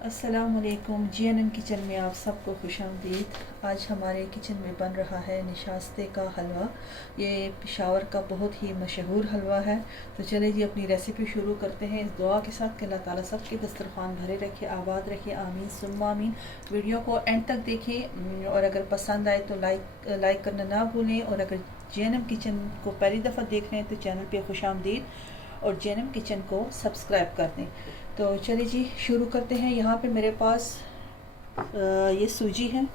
अस्सलामुअलैकुम। GNN kitchen में आप सबको खुशामदीद। आज हमारे किचन में बन रहा है निशास्ते का हलवा। ये पेशावर का बहुत ही मशहूर हलवा है। तो चले जी अपनी रेसिपी शुरू करते हैं इस दुआ के साथ कि अल्लाह ताला सबके दस्तरखान भरे रखे, आबाद रखे, आमीन सुम्मा आमीन। वीडियो को एंड तक देखें और अगर पसंद आए तो लाइक करना ना भूलें। और अगर GNN किचन को पहली दफ़ा देख रहे हैं तो चैनल पे खुशामदीद और GNN किचन को सब्सक्राइब कर दें। तो चलिए जी शुरू करते हैं। यहाँ पे मेरे पास ये सूजी है,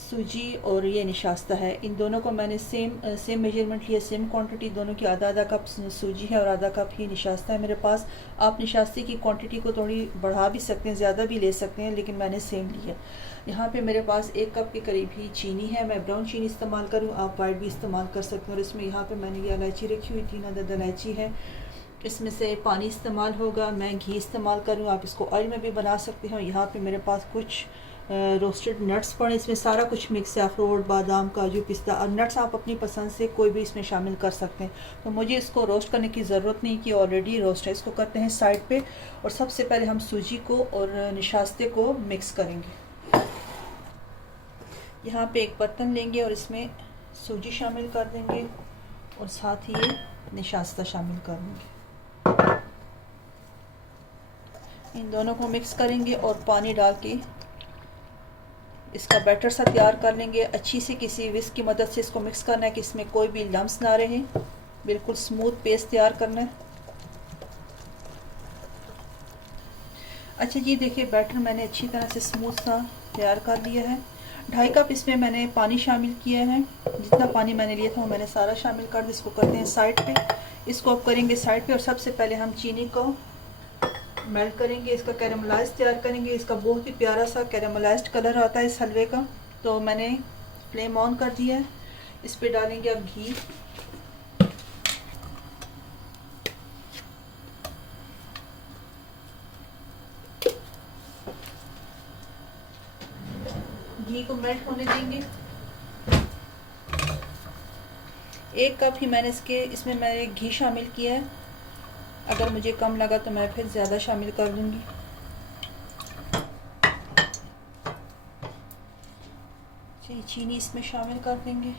सूजी और ये निशास्ता है। इन दोनों को मैंने सेम मेजरमेंट लिया, सेम क्वांटिटी, दोनों की आधा आधा कप सूजी है और आधा कप ही निशास्ता है मेरे पास। आप निशास्ते की क्वांटिटी को थोड़ी बढ़ा भी सकते हैं, ज़्यादा भी ले सकते हैं, लेकिन मैंने सेम लिया। यहाँ पे मेरे पास 1 कप के करीब ही चीनी है। मैं ब्राउन चीनी इस्तेमाल करूँ, आप वाइट भी इस्तेमाल कर सकते हैं। और इसमें यहाँ पर मैंने ये इलायची रखी हुई, 3 अदद इलायची है। इसमें से पानी इस्तेमाल होगा। मैं घी इस्तेमाल करूँ, आप इसको ऑयल में भी बना सकते हैं। यहाँ पे मेरे पास कुछ रोस्टेड नट्स पड़े, इसमें सारा कुछ मिक्स है, अखरोट, बादाम, काजू, पिस्ता। और नट्स आप अपनी पसंद से कोई भी इसमें शामिल कर सकते हैं। तो मुझे इसको रोस्ट करने की ज़रूरत नहीं कि ऑलरेडी रोस्ट है। इसको करते हैं साइड पे। और सबसे पहले हम सूजी को और निशास्ते को मिक्स करेंगे। यहाँ पे एक बर्तन लेंगे और इसमें सूजी शामिल कर देंगे और साथ ही ये निशास्ता शामिल कर देंगे। इन दोनों को मिक्स करेंगे और पानी डाल के इसका बैटर सा तैयार कर लेंगे। अच्छी सी किसी विस्क की मदद से इसको मिक्स करना है कि इसमें कोई भी लम्स ना रहे। बिल्कुल स्मूथ पेस्ट तैयार करना है। अच्छा जी, देखिए बैटर मैंने अच्छी तरह से स्मूथ सा तैयार कर लिया है। 2.5 कप इसमें मैंने पानी शामिल किया है। जितना पानी मैंने लिया था वो मैंने सारा शामिल कर दिया। इसको करते हैं साइड पे। इसको अब करेंगे साइड पे। और सबसे पहले हम चीनी को मेल्ट करेंगे, इसका कैरामलाइज तैयार करेंगे। इसका बहुत ही प्यारा सा कैरामलाइज्ड कलर आता है इस हलवे का। तो मैंने फ्लेम ऑन कर दिया है। इस पे डालेंगे अब घी। घी को मेल्ट होने देंगे। 1 कप ही मैंने इसमें मैंने घी शामिल किया है। अगर मुझे कम लगा तो मैं फिर ज़्यादा शामिल कर दूंगी। चीनी इसमें शामिल कर देंगे।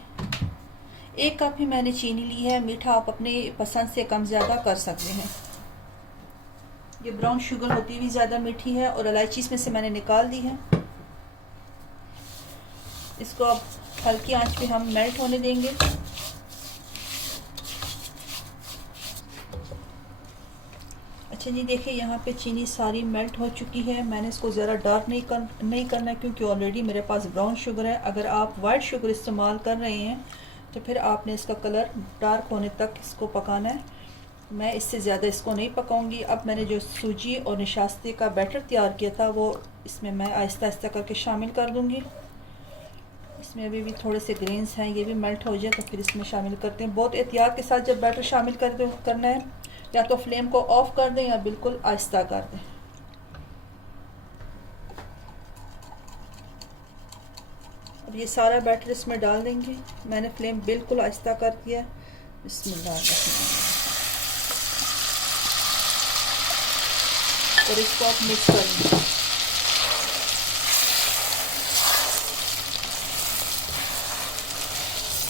1 कप ही मैंने चीनी ली है। मीठा आप अपने पसंद से कम ज़्यादा कर सकते हैं। ये ब्राउन शुगर होती हुई ज़्यादा मीठी है। और इलायची इसमें से मैंने निकाल दी है। इसको अब हल्की आंच पे हम मेल्ट होने देंगे। अच्छा जी, देखिए यहाँ पे चीनी सारी मेल्ट हो चुकी है। मैंने इसको ज़रा डार्क नहीं करना क्योंकि ऑलरेडी मेरे पास ब्राउन शुगर है। अगर आप वाइट शुगर इस्तेमाल कर रहे हैं तो फिर आपने इसका कलर डार्क होने तक इसको पकाना है। मैं इससे ज़्यादा इसको नहीं पकाऊंगी। अब मैंने जो सूजी और निशास्ते का बैटर तैयार किया था वो इसमें मैं आहिस्ता आहिस्ता करके शामिल कर दूँगी। इसमें अभी भी थोड़े से ग्रेन्स हैं, ये भी मेल्ट हो जाए तो फिर इसमें शामिल करते हैं। बहुत एहतियात के साथ जब बैटर शामिल करना है, या तो फ्लेम को ऑफ कर दें या बिल्कुल आहिस्ता कर दें। अब ये सारा बैटर इसमें डाल देंगे। मैंने फ्लेम बिल्कुल आहिस्ता कर दिया। बिस्मिल्लाह। और इसको आप मिक्स करेंगे।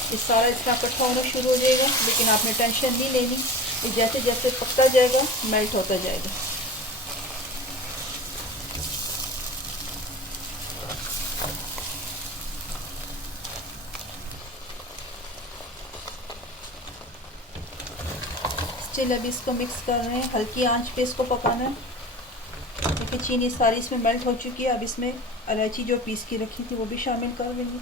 ये सारा इसका इकट्ठा होना शुरू हो जाएगा, लेकिन आपने टेंशन नहीं लेनी। ये जैसे जैसे पकता जाएगा मेल्ट होता जाएगा। स्टिल अभी इसको मिक्स कर रहे हैं, हल्की आंच पे इसको पकाना है। देखिए चीनी सारी इसमें मेल्ट हो चुकी है। अब इसमें इलायची जो पीस की रखी थी वो भी शामिल कर देंगे।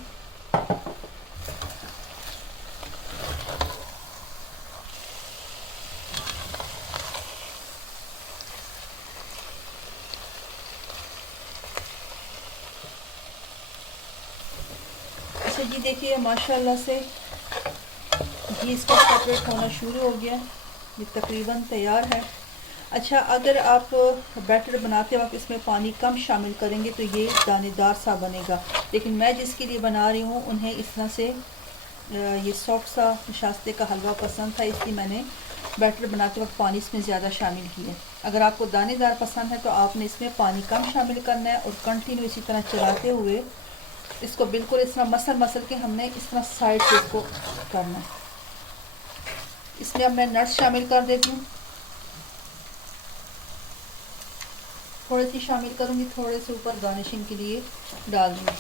अच्छा जी, देखिए माशाल्लाह से घी इसका सेपरेट होना शुरू हो गया। ये तकरीबन तैयार है। अच्छा, अगर आप बैटर बनाते वक्त इसमें पानी कम शामिल करेंगे तो ये दानेदार सा बनेगा। लेकिन मैं जिसके लिए बना रही हूँ उन्हें इस तरह से ये सॉफ्ट सा निशास्ते का हलवा पसंद था, इसलिए मैंने बैटर बनाते वक्त पानी इसमें ज़्यादा शामिल किया है। अगर आपको दानेदार पसंद है तो आपने इसमें पानी कम शामिल करना है और कंटिन्यू इसी तरह चलाते हुए इसको बिल्कुल इस तरह मसल के हमने इस तरह साइड से इसको करना है। इसमें अब मैं नट्स शामिल कर देती हूँ, थोड़ी सी शामिल करूँगी, थोड़े से ऊपर गार्निशिंग के लिए डाल दूँगी।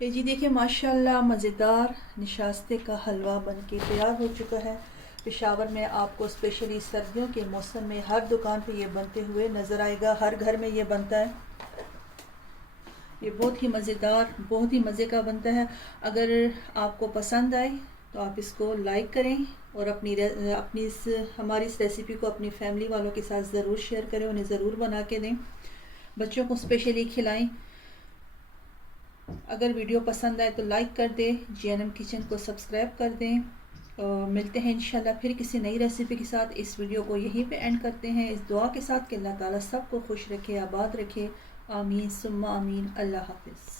ये जी देखिए माशाल्लाह मज़ेदार निशास्ते का हलवा बनके तैयार हो चुका है। पेशावर में आपको स्पेशली सर्दियों के मौसम में हर दुकान पे ये बनते हुए नज़र आएगा, हर घर में ये बनता है। ये बहुत ही मज़ेदार, बहुत ही मज़े का बनता है। अगर आपको पसंद आए तो आप इसको लाइक करें और हमारी इस रेसिपी को अपनी फैमिली वालों के साथ ज़रूर शेयर करें, उन्हें ज़रूर बना के दें, बच्चों को स्पेशली खिलाएं। अगर वीडियो पसंद आए तो लाइक कर दें, JNM किचन को सब्सक्राइब कर दें। मिलते हैं इंशाल्लाह फिर किसी नई रेसिपी के साथ। इस वीडियो को यहीं पे एंड करते हैं इस दुआ के साथ कि अल्लाह ताला सबको खुश रखे, आबाद रखे। आमीन सुम्मा आमीन। अल्लाह हाफिज़।